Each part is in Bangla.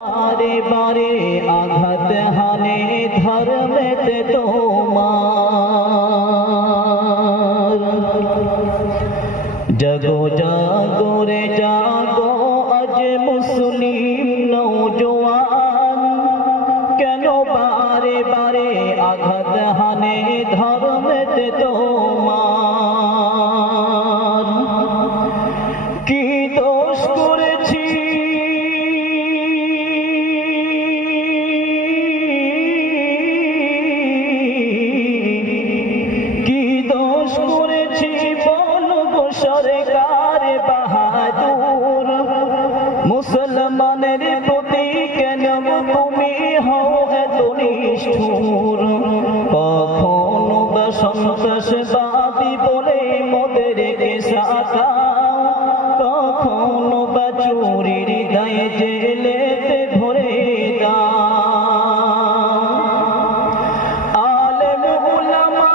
বারে বারে আঘাত হানে ধর্মেতে তোমার। জাগো জাগো রে জাগো আজ মুসলিম নওজোয়ান, কেন বারে বারে আঘাত হানে ধর্মেতে তোমার। কি দোষ করেছি সরকার বাহাদুর, মুসলমানের প্রতি কেন তুমি হও এত নিষ্ঠুর। কখনো বা সন্ত্রাসবাদী বলে মোদেরকে সাজাও, কখনো বা চুরির দায়ে জেলেতে ভরে দাও। আলেম উলামা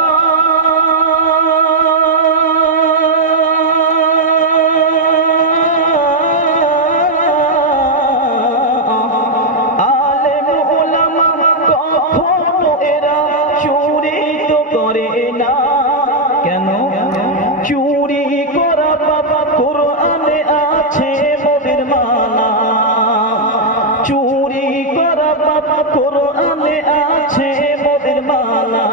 চুরি করা বাবা কোরআনে আছে মোদের মানা, চুরি করা বাবা কোরআনে আছে মোদের মানা।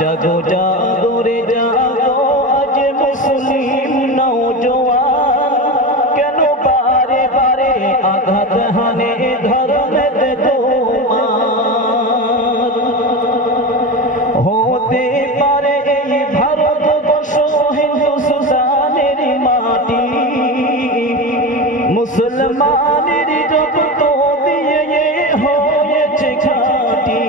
জাগো জাগো রে জাগো আজ মুসলিম নওজোয়ান, কেন বারে বারে আঘাত হানে ধর্মেতে তোমার। হতে পারে এই ভারতবর্ষ হিন্দুস্তানের মাটি, মুসলমানের রক্ত দিয়ে হয়েছে ঘাঁটি।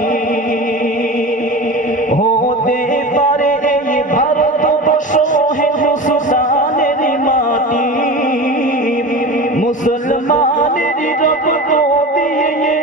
হতে পারে এই ভারতবর্ষ হিন্দুস্তানের মাটি, মুসলমানের রক্ত দিয়ে